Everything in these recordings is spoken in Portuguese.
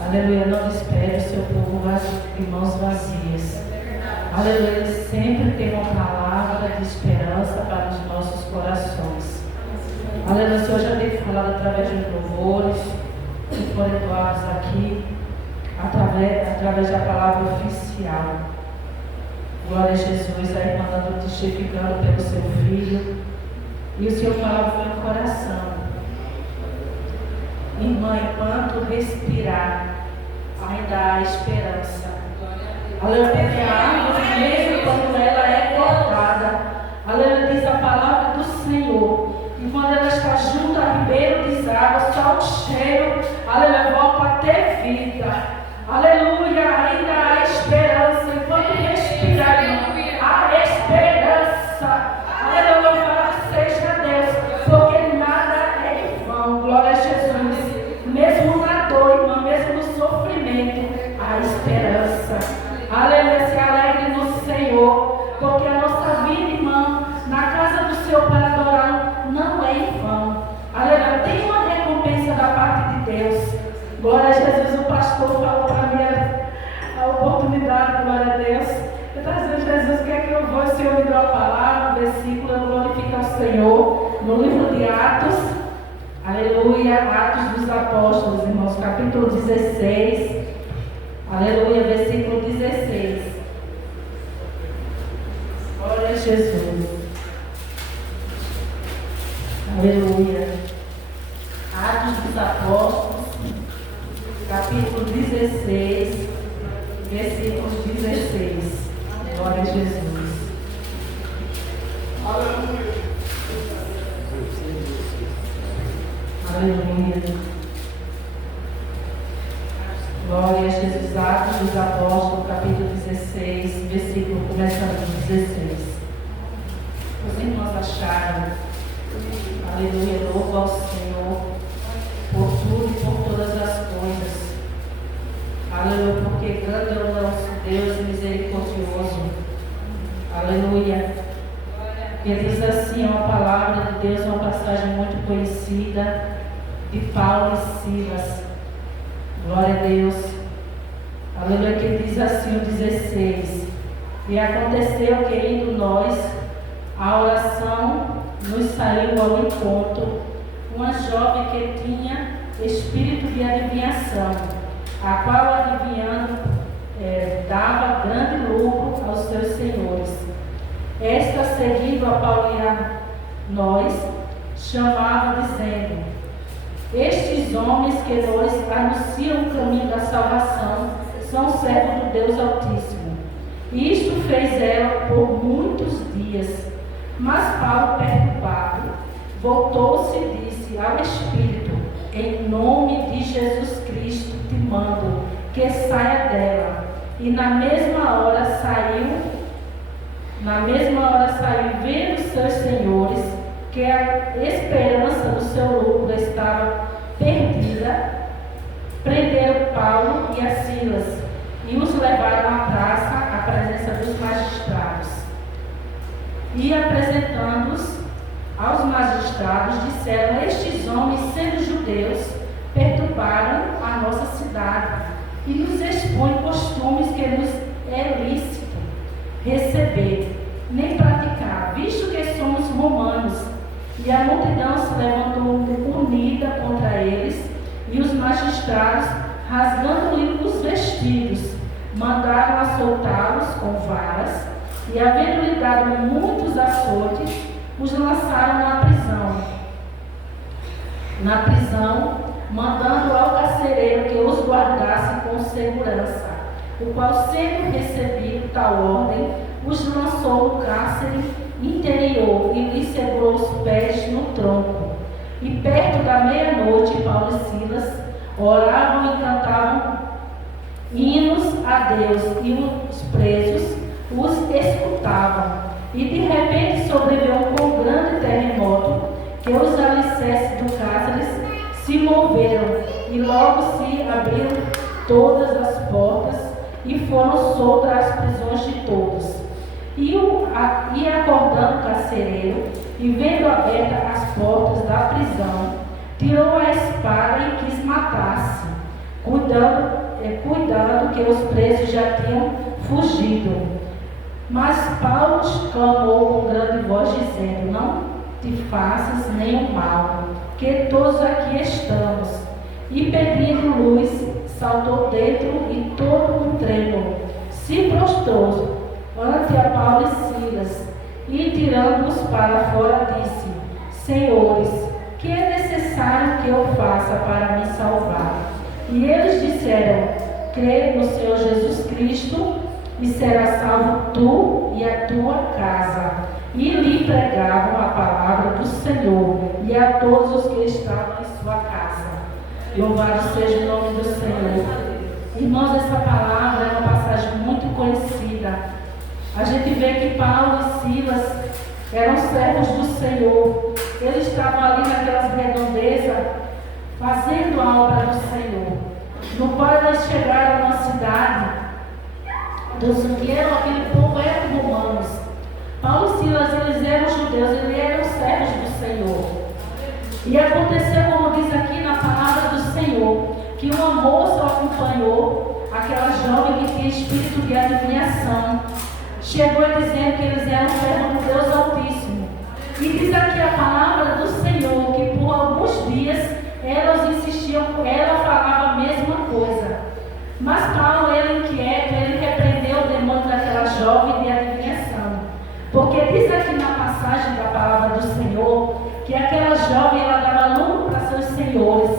Aleluia, não despede o seu povo de mãos vazias. Aleluia, Ele sempre tem uma palavra de esperança para os nossos corações. Aleluia, o Senhor já tem falado através dos louvores que foram entoados aqui, através da palavra oficial. Glória a Jesus, a irmã está testificando pelo seu filho. E o Senhor falava no meu coração: irmã, enquanto respirar, ainda há esperança. Aleluia, porque a árvore, mesmo quando ela é cortada, aleluia, diz a palavra do Senhor. E quando ela está junto a ribeiro de água, só o cheiro, aleluia, volta a ter vida. Aleluia, ainda há esperança. Enquanto respirar, há esperança. Aleluia, louvado seja Deus, porque nada é em vão. Glória a Jesus. Mesmo na dor, irmã, mesmo no sofrimento, há esperança. Aleluia, se alegre no Senhor, porque a nossa vida, irmã, na casa do Senhor para adorar, não é em vão. Aleluia, tem uma recompensa da parte de Deus. Glória a Jesus. O pastor falou para mim a oportunidade, glória a Deus. Eu estava dizendo: Jesus, o que é que eu vou? O Senhor me deu a palavra, o versículo, eu glorifico ao Senhor, no livro de Atos. Aleluia, Atos dos Apóstolos, irmãos, capítulo 16. Aleluia, versículo 16. Glória a Jesus. Aleluia. Atos dos Apóstolos, capítulo 16, versículo 16. Glória a Jesus. Aleluia. Aleluia. Glória a Jesus. Atos dos Apóstolos, capítulo 16, versículo começando 16. Os irmãos acharam. Aleluia. Louva ao Senhor por tudo e por todas as coisas. Aleluia. Porque grande é o nosso Deus misericordioso. Aleluia. Que diz assim, uma palavra de Deus, uma passagem muito conhecida de Paulo e Silas. Glória a Deus. Aleluia, que diz assim o 16. E aconteceu que indo nós, a oração nos saiu ao encontro, uma jovem que tinha espírito de adivinhação, a qual adivinhando dava grande lucro aos seus senhores. Esta, seguindo a Paulo e a nós, chamava dizendo: estes homens que nos anunciam o caminho da salvação são servos do Deus Altíssimo. Isto fez ela por muitos dias. Mas Paulo, perturbado, voltou-se e disse ao Espírito: em nome de Jesus Cristo te mando que saia dela. E na mesma hora saiu, vendo seus senhores que a esperança do seu lucro estava perdida, prenderam Paulo e a Silas e os levaram à praça, à presença dos magistrados. E apresentando-os aos magistrados, disseram: estes homens, sendo judeus, perturbaram a nossa cidade e nos expõem costumes que nos é lícito receber, nem praticar, visto que somos romanos. E a multidão se levantou unida contra eles, e os magistrados, rasgando-lhe os vestidos, mandaram açoitá-los com varas, e havendo-lhe dado muitos açoites, os lançaram na prisão, mandando ao carcereiro que os guardasse com segurança, o qual, sendo recebido tal ordem, os lançou no cárcere interior e lhe segurou os pés no tronco. E perto da meia-noite, Paulo e Silas oravam e cantavam hinos a Deus, e os presos os escutavam. E de repente sobreveio um grande terremoto, que os alicerces do cárcere se moveram, e logo se abriram todas as portas, e foram soltas as prisões de todos. E acordando o carcereiro, e vendo abertas as portas da prisão, tirou a espada e quis matar-se, cuidando cuidando que os presos já tinham fugido. Mas Paulo clamou com grande voz, dizendo: não te faças nenhum mal, que todos aqui estamos. E pedindo luz, saltou dentro e todo um trêmulo se prostrou ante a Paulo e Silas, e tirando-os para fora disse: Senhores, que é necessário que eu faça para me salvar? E eles disseram: crê no Senhor Jesus Cristo e serás salvo tu e a tua casa. E lhe pregavam a palavra do Senhor e a todos os que estavam em sua casa. Louvado seja o nome do Senhor. Irmãos, essa palavra é uma passagem muito conhecida. A gente vê que Paulo e Silas eram servos do Senhor. Eles estavam ali naquelas redondezas, fazendo a obra do Senhor. No qual eles chegaram numa cidade, aquele povo eram romanos. Paulo e Silas, eles eram judeus, eles eram servos do Senhor. E aconteceu, como diz aqui na palavra do Senhor, que uma moça acompanhou aquela jovem que tinha espírito de adivinhação. Chegou dizendo que eles eram servos do Deus Altíssimo. E diz aqui a palavra do Senhor que por alguns dias elas insistiam, ela falava a mesma coisa. Mas Paulo, ele inquieto, ele repreendeu o demônio daquela jovem de adivinhação. Porque diz aqui na passagem da palavra do Senhor que aquela jovem, ela dava lucro para seus senhores.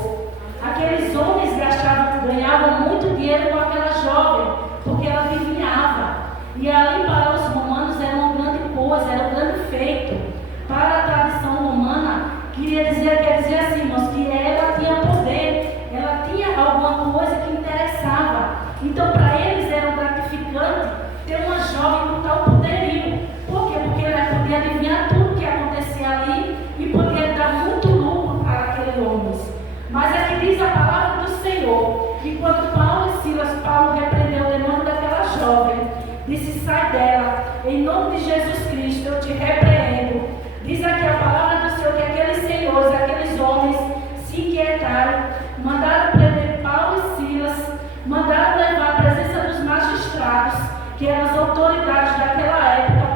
Aqueles homens ganhavam muito dinheiro com aquela jovem, porque ela adivinhava. E ali para os romanos era uma grande coisa, era um grande feito. Para a tradição romana, quer dizer assim, irmãos, que ela tinha poder, ela tinha alguma coisa que interessava. Então, para eles era gratificante ter uma jovem com tal poderio. Por quê? Porque ela podia adivinhar tudo que acontecia ali e podia dar muito lucro para aqueles homens. Mas aqui diz a palavra do Senhor, que quando Paulo e Silas, Paulo repreendeu o demônio daquela jovem, disse: sai dela, em nome de Jesus Cristo eu te repreendo. Diz aqui a palavra do Senhor que aqueles senhores, aqueles homens se inquietaram, mandaram prender Paulo e Silas, mandaram levar à presença dos magistrados, que eram as autoridades daquela época,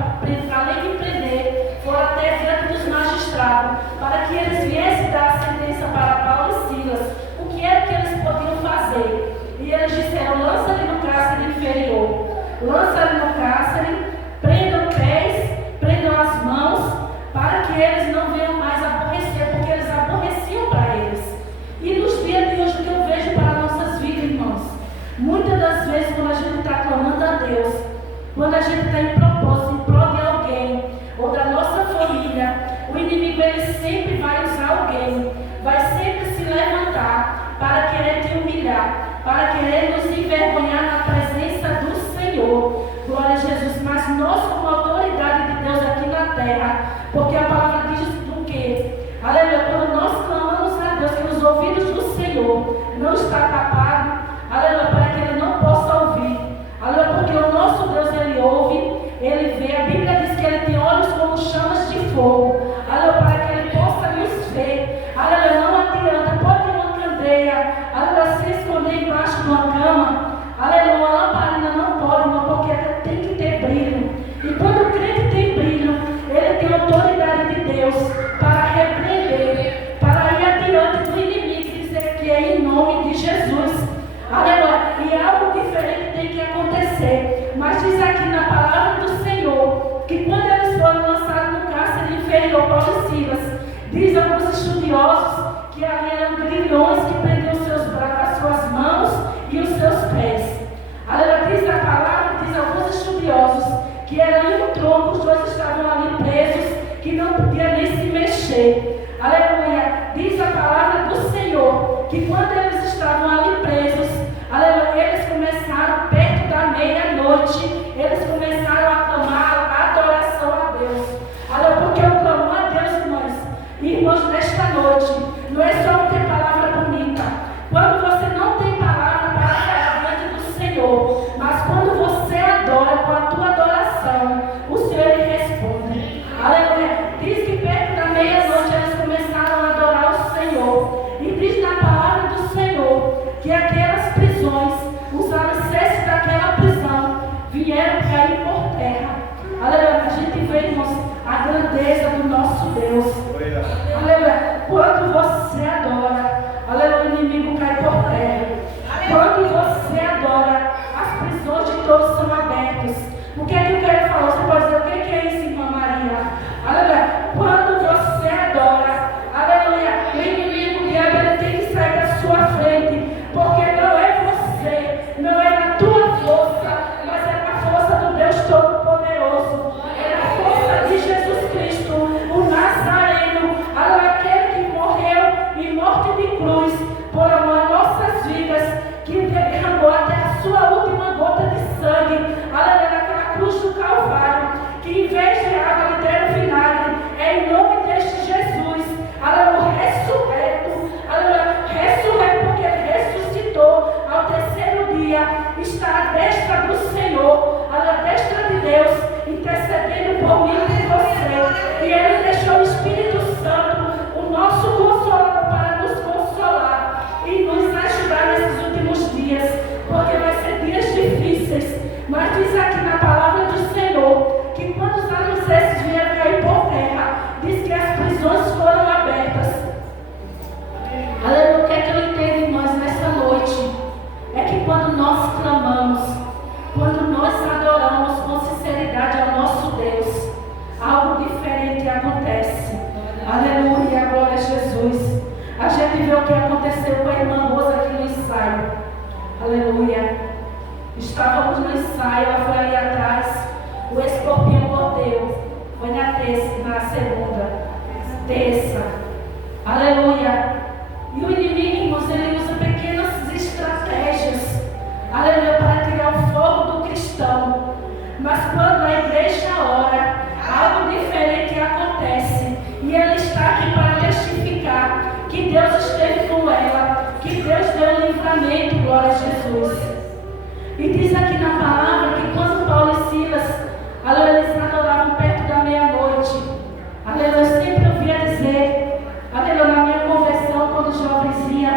além de prender, foram até diante dos magistrados, para que eles viessem dar a sentença para Paulo e Silas, o que era que eles podiam fazer. E eles disseram: lança-lhe no cárcere inferior, lança-lhe no cárcere, prendam pés, prendam as mãos, para que eles não venham mais aborrecer, porque eles aborreciam para eles. E nos dias de hoje, o que eu vejo para nossas vidas, irmãos, muitas das vezes, quando a gente está clamando a Deus, quando a gente está em propósito, em prol de alguém, ou da nossa família, o inimigo, ele sempre vai usar alguém, vai sempre se levantar para querer te humilhar, para querer nos envergonhar na presença do Senhor. Glória a Jesus. Mas nós, como autoridade de Deus aqui na terra, porque a palavra diz do quê? Aleluia, quando nós clamamos a Deus, que os ouvidos do Senhor não está tapado, aleluia, para que Ele não possa ouvir, aleluia, porque o nosso Deus, Ele ouve, Ele vê. A Bíblia diz que Ele tem olhos como chamas de fogo, aleluia, para que Ele possa nos ver, aleluia. Não adianta, pode ter uma candeia, aleluia, se esconder embaixo de uma cama, aleluia, uma lamparina não pode, irmão, porque tem que ter brilho. E quando o crente tem brilho, ele tem autoridade de Deus para repreender, para ir adiante do inimigo e dizer que é em nome de Jesus. Aleluia. E algo diferente tem que acontecer. Mas diz aqui na palavra do Senhor que quando eles foram lançados no cárcere inferior, Paulo e Silas, diz alguns estudiosos que ali eram grilhões que prendiam seus braços, as suas mãos e os seus pés. Aleluia. Diz a palavra, diz alguns estudiosos que era em um tronco, os dois estavam ali presos, que não podia nem se mexer. Aleluia. Diz a palavra do Senhor que quando eles estavam ali presos, aleluia, eles começaram perto da meia-noite, eles começaram a clamar a adoração a Deus. Aleluia, porque eu clamo a Deus, irmãos, nesta noite, não é só ter palavra bonita. Quando você não tem palavra para ficar diante do Senhor, mas quando você adora com a tua adoração, o Senhor ele responde. Aleluia. Diz que perto da meia-noite eles começaram a adorar o Senhor. E diz na palavra do Senhor que aquelas prisões do nosso Deus. Aleluia. Quando você adora, aleluia, o inimigo cai por terra. Quando você adora, as prisões de todos são abertas. O que é que eu quero falar? Você pode dizer, o que é isso, irmã Maria? Aleluia. Quando você adora, aleluia, o inimigo, o diabo, ele tem que sair da sua frente. Porque não é você, não é na tua força, mas é na força do Deus Todo-Poderoso. É na força de Jesus Cristo, o Nazareno, aquele que morreu em morte de cruz por amor às nossas vidas, que derramou até a sua última gota de sangue, aleluia, naquela cruz do Calvário, que em vez de água lhe deram vinagre. É em nome deste Jesus, aleluia, ressurreto, aleluia, ressurreto, porque ele ressuscitou ao terceiro dia, está à destra do Senhor, à destra de Deus, intercedendo por mim e por você. E ele deixou o Espírito Santo, o nosso consolador, para nos consolar e nos ajudar nesses últimos dias, porque vai ser dias difíceis. Mas diz aqui na palavra do Senhor que quando os alicerces vieram cair por terra, diz que as prisões foram abertas. Aleluia. O que é que eu entendo, irmãos, nessa noite? É que quando nós clamamos, quando nós adoramos com sinceridade ao nosso Deus, algo diferente acontece. Aleluia, glória a Jesus. A gente vê o que aconteceu com a irmã Rosa aqui no ensaio. Aleluia. Estávamos no ensaio, ela foi ali atrás, o escorpião mordeu. Foi na segunda, terça. Aleluia. E o inimigo, irmãos, ele usa pequenas estratégias, aleluia, para tirar o fogo do cristão. Mas quando a igreja ora, algo diferente acontece. E ela está aqui para testificar que Deus esteve com ela, que Deus deu o livramento, glória a Jesus. E diz aqui na palavra que quando Paulo e Silas, aleluia, eles adoravam perto da meia-noite. Aleluia, eu sempre ouvia dizer, aleluia, na minha conversão, quando jovenzinha,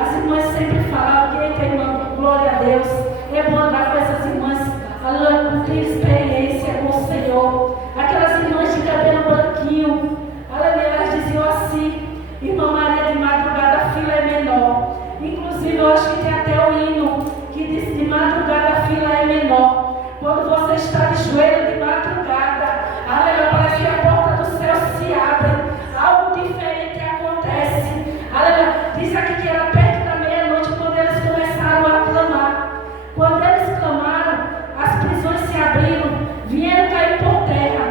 as irmãs sempre falavam, que irmã, glória a Deus, é bom andar com essas irmãs, aleluia, por ter experiência com o Senhor. Aquelas irmãs de cabelo branquinho, aleluia, elas diziam assim, irmã Maria, de madrugada a fila é menor. Inclusive, eu acho que tem até o hino que diz, de madrugada a fila é menor. Quando você está de joelho de madrugada, aleluia, parece que a porta do céu se abre, algo diferente acontece. Aleluia, diz aqui que era perto da meia-noite quando eles começaram a clamar. Quando eles clamaram, as prisões se abriram, vieram cair por terra.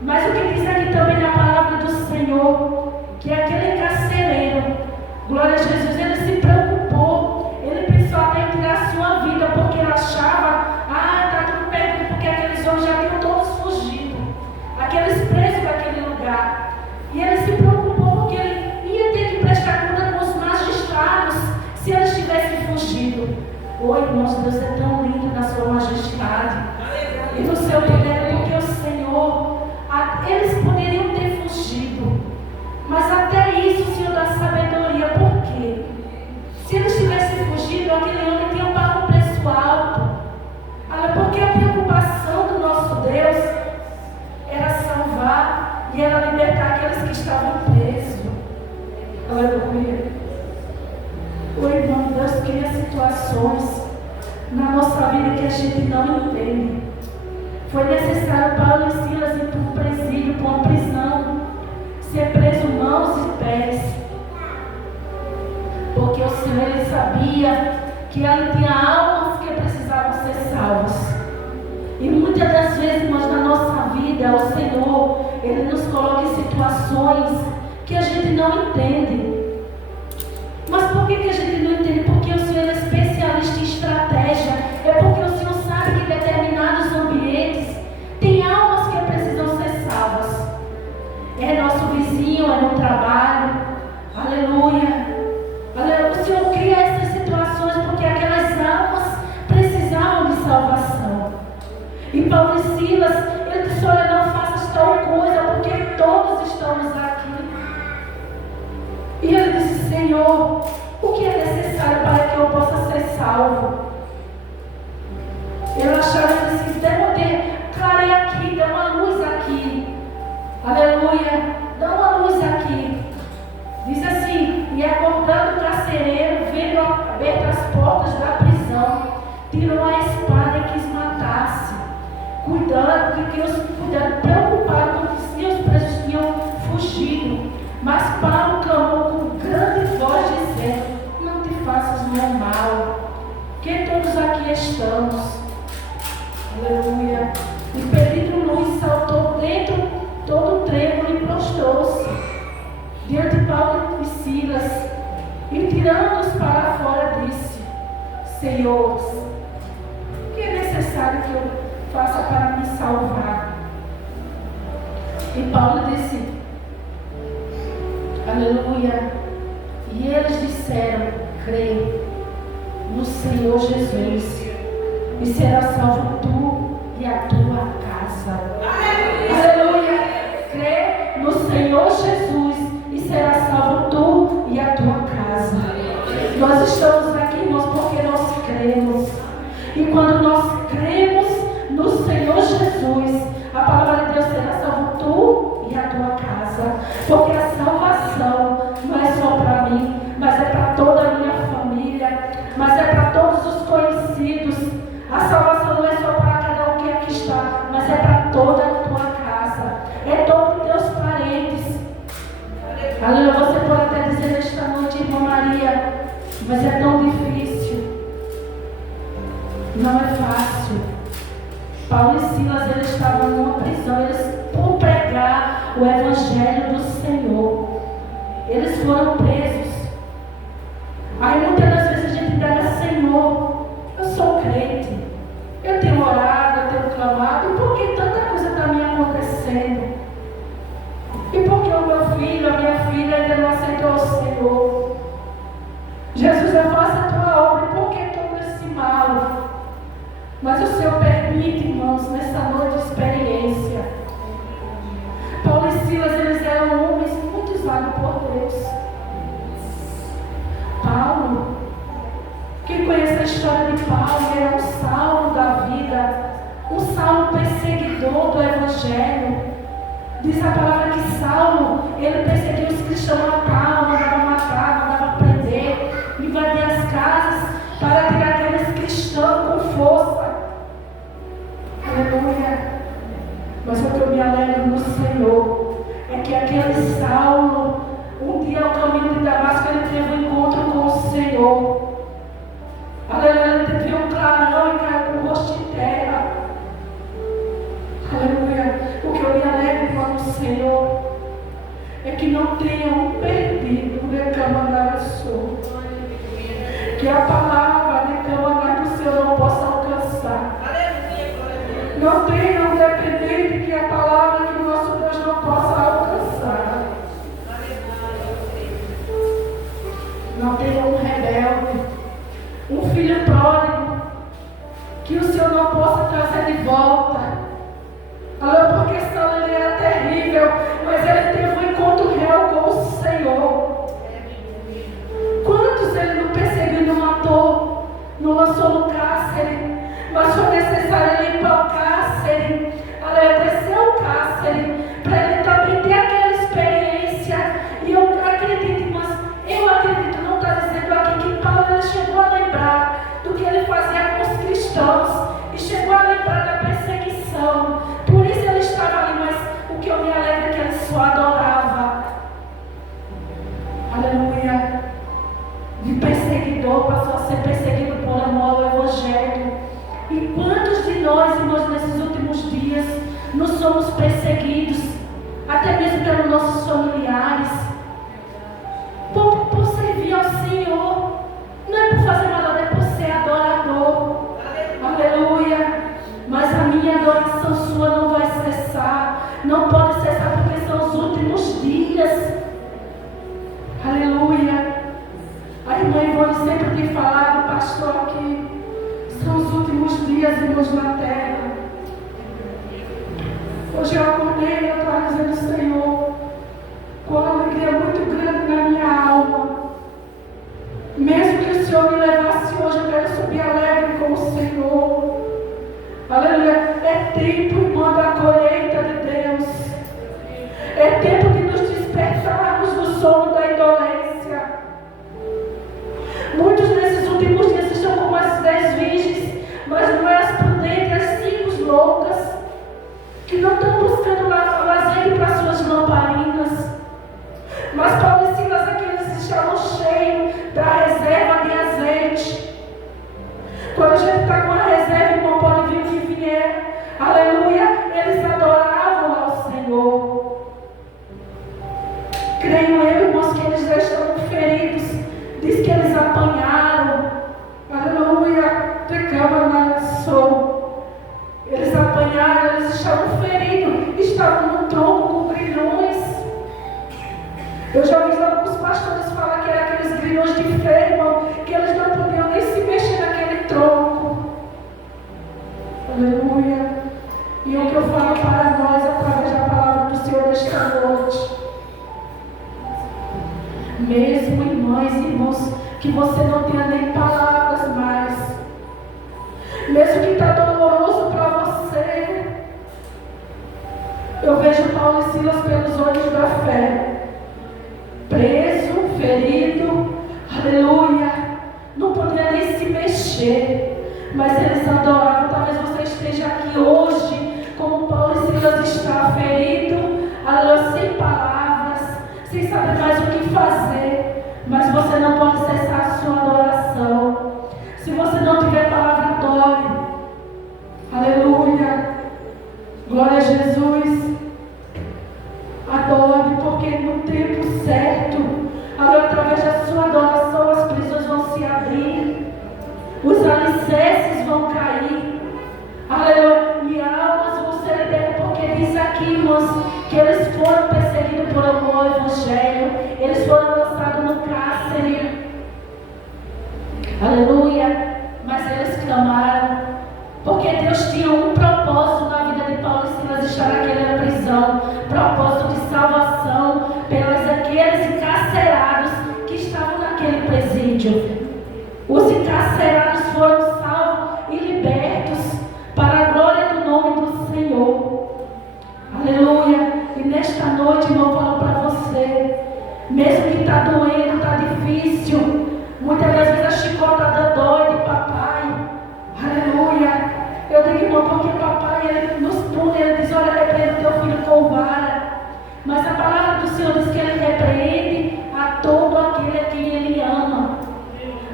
Mas o que diz aqui também na palavra do Senhor, que aquele carcereiro, glória a Jesus, ele se preocupou, ele pensou até em tirar a sua vida, porque ele achava, está tudo perdido, porque aqueles homens já tinham todos fugido, aqueles presos daquele lugar. E ele se preocupou porque ele ia ter que prestar conta com os magistrados se eles tivessem fugido. Oh, irmãos, Deus é tão lindo na sua majestade e no seu poder, porque o Senhor, eles poderiam ter fugido, mas até isso o Senhor dá sabedoria. Por quê? Se eles tivessem fugido, aquele homem tinha pago um preço alto. Porque a preocupação do nosso Deus era salvar e era libertar aqueles que estavam presos. Aleluia. O irmão, Deus cria situações na nossa vida que a gente não entende. Foi necessário Paulo e Silas ir para um presídio, para uma prisão, ser preso mãos e pés, porque o Senhor, ele sabia que ali tinha almas que precisavam ser salvas. E muitas das vezes, irmãos, na nossa vida, o Senhor, ele nos coloca em situações que a gente não entende. Mas por que a gente não entende? Porque o Senhor é especialista em estratégia. É porque o Senhor sabe que em determinados ambientes tem almas que precisam ser salvas. É nosso vizinho, é no trabalho. Aleluia. Aleluia. O Senhor cria essas situações porque aquelas almas precisavam de salvação. E Paulo e Silas, ele disse, olha, não faças tal coisa, porque todos estamos aqui. E ele disse, Senhor, o que é necessário para que eu possa ser salvo? Eu achava que disse, clarei aqui, dê uma luz aqui. Aleluia. mal, que todos aqui estamos. Aleluia. E Pedro Luiz saltou dentro, todo trêmulo, e prostrou-se diante de Paulo e Silas, e tirando-os para fora, disse: Senhores, o que é necessário que eu faça para me salvar? E Paulo disse: Aleluia. E eles disseram: crê no Senhor Jesus, e será salvo tu e a tua casa. Aleluia. Crê no Senhor Jesus e será salvo tu e a tua casa. Nós estamos aqui, irmãos, porque nós cremos. E quando nós cremos no Senhor Jesus, a palavra de Deus será salvo tu e a tua casa. Porque a salvação não é só para mim, mas é para toda a minha família, mas é para todos os conhecidos. A salvação não é só para cada um que aqui está, mas é para toda a tua casa, é todos os teus parentes. Aleluia. Você pode até dizer nesta noite: irmã Maria, mas é tão difícil. Não é fácil. Paulo e Silas, eles estavam numa prisão, eles, por pregar o evangelho do Senhor, eles foram presos. Aí muitas das vezes a gente pega: Senhor, eu sou crente, eu tenho orado, eu tenho clamado, e por que tanta coisa está me acontecendo? E por que o meu filho, a minha filha ainda não aceitou o Senhor? Jesus, eu faço a tua obra, e por que todo esse mal? Mas o Senhor permite, irmãos, nessa noite de experiência. Paulo e Silas, eles eram homens muito usados por Deus. Paulo, quem conhece a história de Paulo, ele era um Saulo da vida, um Saulo perseguidor do Evangelho. Diz a palavra que Saulo, ele perseguia os cristãos, mandava matar, mandava prender, invadir as casas para tirar aqueles cristãos com força. Aleluia. Mas o que eu me alegro no Senhor é que aquele Saulo, um dia ao caminho de Damasco, ele teve um encontro com o Senhor. Aleluia. Ele teve um clarão e caiu com o rosto em terra. Aleluia. O que eu me alegro no Senhor é que não tenha um perdido de Camanara Sul, que a palavra de Camanara do Senhor não possa alcançar. Não tenha um dependente que a palavra que o nosso Deus não possa alcançar. Não tenha um rebelde, um filho pródigo, que o Senhor não possa trazer de volta. Aleluia, porque Saulo, ele era terrível, mas ele teve um encontro real com o Senhor. Quantos ele não perseguiu, não matou, não lançou no cárcere, mas foi necessário ele ir para o cárcere, descer o cárcere, para ele também ter aquela experiência. E eu acredito, mas eu acredito, não está dizendo aqui que Paulo, ele chegou a lembrar do que ele fazia com os cristãos, e chegou a lembrar da perseguição. Por isso ele estava ali, mas o que eu me alegro é que ele só adorava. Aleluia. De perseguidor passou a ser perseguido por amor ao Evangelho. E quantos de nós, irmãos, nesses últimos dias, não somos perseguidos, até mesmo pelos nossos familiares, por servir ao Senhor? Não é por fazer nada, é por ser adorador. Aleluia. Mas a minha adoração sua não vai cessar. Não pode cessar, porque são os últimos dias. Aleluia. A irmã Ivone sempre tem falado, pastor, que são os últimos dias, irmãos, na terra. Hoje eu acordei e eu estava dizendo: Senhor, com uma alegria muito grande na minha alma. Mesmo que o Senhor me levasse hoje, eu quero subir alegre com o Senhor. Aleluia. É tempo, irmão, da colheita de Deus. É tempo de nos despertarmos do sono da indolência. Muitos nesses últimos dias estão como as 10 virgens, mas não é as prudentes, as 5 loucas, que não estão buscando o azeite para suas lamparinas. Mas Paulo e Silas aqui, eles estavam cheios da reserva de azeite. você não tenha nem palavras mais. Mesmo que está doloroso para você. Eu vejo Paulo e Silas pelos olhos da fé. Preso, ferido, aleluia. Não podia nem se mexer. Mas eles adoravam. Talvez você esteja aqui hoje, como Paulo e Silas está, ferido, aleluia, sem palavras, sem saber mais o que fazer. Mas você não pode cessar a sua adoração. Se você não tiver palavra, adore. Aleluia. Glória a Jesus. Adore, porque no tempo certo, através da sua adoração, as prisões vão se abrir, os alicerces vão cair, aleluia, e almas vão ser libertas, porque diz aqui, irmãos, que eles foram perseguidos por amor ao Evangelho, eles foram lançados no cárcere, aleluia, mas eles clamaram, porque Deus tinha um propósito na vida de Paulo e Silas estar naquela prisão, propósito de salvação pelos aqueles encarcerados que estavam naquele presídio. Os encarcerados foram salvos e libertos para a glória do nome do Senhor. Aleluia. E nesta noite, irmão, eu falo para você, mesmo que está doendo, está difícil, muitas das vezes a chicotada dói de papai. Aleluia. Eu digo, irmão, porque papai, ele nos pune, ele diz, olha, repreende teu filho com vara. Mas a palavra do Senhor diz que ele repreende a todo aquele a quem ele ama.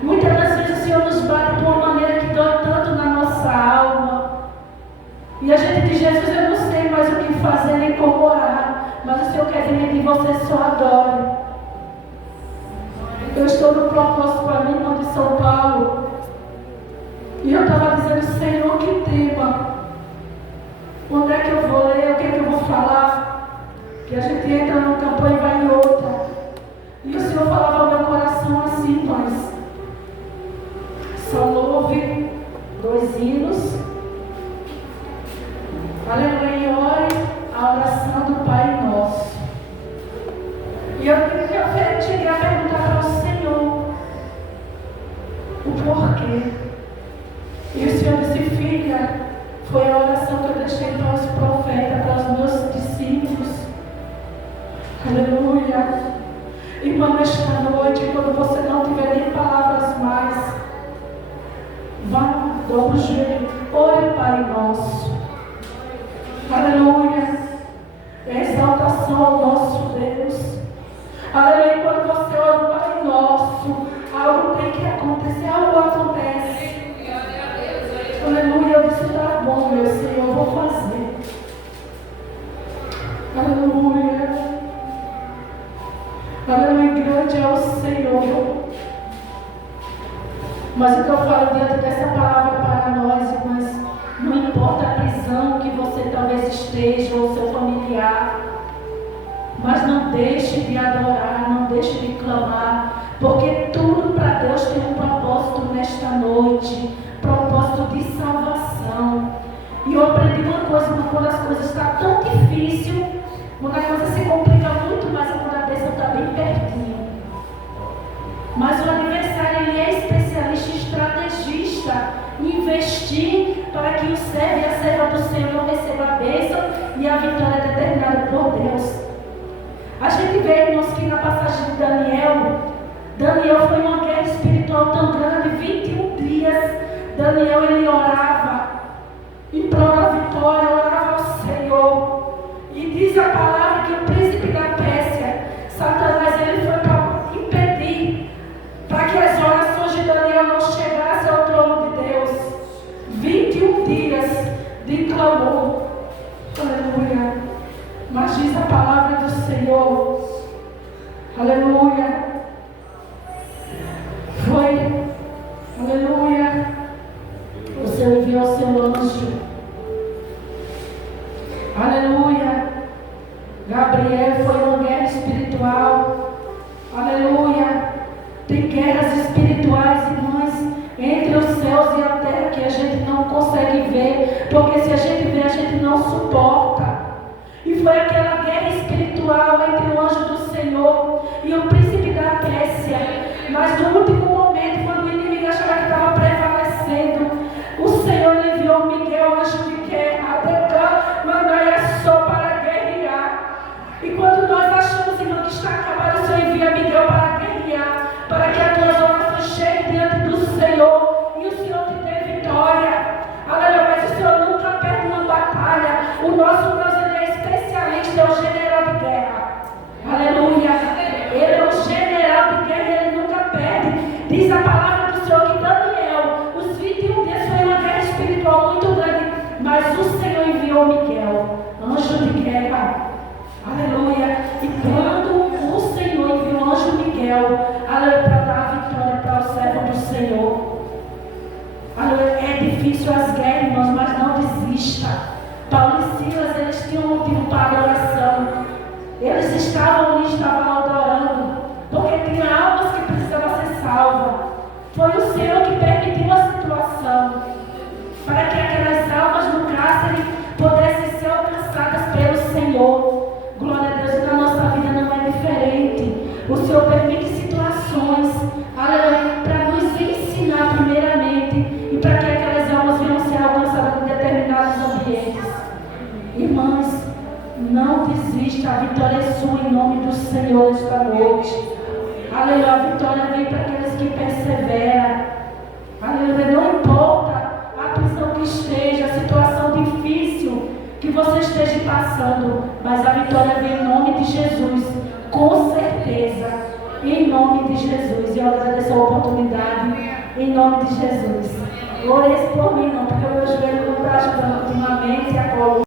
Muitas das vezes o Senhor nos bate de uma maneira que dói tanto na nossa alma. E a gente diz, Jesus, eu não sei mais o que fazer nem como orar. Mas o Senhor quer dizer que você só adore. Eu estou no propósito para mim, irmão, de São Paulo. E eu estava dizendo, Senhor, que tema? Onde é que eu vou ler? O que é que eu vou falar? Que a gente entra numa campanha e vai em outra. E o Senhor falava ao meu coração assim, mas só louve 2 hinos. Aleluia, e ore a oração do Pai Nosso. E eu cheguei a perguntar para o Senhor o porquê. E o Senhor disse, filha, foi a oração que eu deixei para os profetas, para os meus discípulos. Aleluia. Irmão, esta noite, quando você não tiver nem palavras mais, vá, dobra o joelho, ore, Pai Nosso. Aleluia. Exaltação ao nosso Deus. Aleluia. E quando você ora o Pai Nosso, algo tem que acontecer, algo acontece. Aleluia, eu disse, tá bom, meu Senhor, eu vou fazer. Aleluia. Aleluia, grande é o Senhor. Mas o que eu falo diante dessa palavra para nós, irmãs, não importa a prisão que você talvez esteja, ou seu familiar, mas não deixe de adorar, não deixe de clamar, porque tudo para Deus tem um propósito nesta noite. Propósito de salvação. E eu aprendi uma coisa, quando as coisas estão tão difíceis, quando a coisa se complica muito mais, quando a bênção está bem pertinho. Mas o adversário, ele é especialista, estrategista em investir para que o servo e a serva do Senhor recebam a bênção e a vitória determinada por Deus. A gente vê, irmãos, que na passagem de Daniel foi uma guerra espiritual tão grande, 21 dias. Daniel, ele orava, implorava a vitória, orava ao Senhor. E diz a palavra que o príncipe da Pérsia, Satanás, ele foi para impedir, para que as orações de Daniel não chegassem ao trono de Deus. 21 dias de clamor. Aleluia. Mas diz a palavra do Senhor. Aleluia. Foi. Aleluia. O Senhor enviou o seu anjo. Aleluia. Gabriel, foi uma guerra espiritual. Aleluia. Tem guerras espirituais, irmãs, entre os céus e a terra que a gente não consegue ver, porque se a gente vê, a gente não suporta. E foi aquela guerra espiritual entre o anjo do Senhor e o príncipe da Pérsia. Mas no último momento, nosso Deus, Ele é especialista, é o general de guerra. Aleluia. Ele é o general de guerra e Ele nunca perde. Diz a palavra do Senhor que Daniel, os 21 dias foi uma guerra espiritual muito grande, mas o Senhor enviou Miguel, anjo de guerra. Aleluia. E quando o Senhor enviou o anjo Miguel, aleluia, para dar a vitória para o servo do Senhor. Aleluia. É difícil as guerras, irmãos, mas não desista. Paulo e Silas, eles tinham um motivo para adoração. Eles estavam ali, estavam adorando, porque tinha almas que precisavam ser salvas. Foi o Senhor que permitiu a situação, para que aquelas almas no cárcere pudessem ser alcançadas pelo Senhor. Glória a Deus, e na nossa vida não é diferente. O Senhor permite situações, aleluia, para nos ensinar primeiramente e para que aquelas almas venham ser alcançadas em determinados ambientes. Irmãs, não desista, a vitória é sua em nome do Senhor esta noite. Aleluia, a vitória vem para aqueles que perseveram. Aleluia, não importa a prisão que esteja, a situação difícil que você esteja passando, mas a vitória vem em nome de Jesus, com certeza, em nome de Jesus. E eu agradeço a oportunidade, em nome de Jesus. Ore por mim, não, porque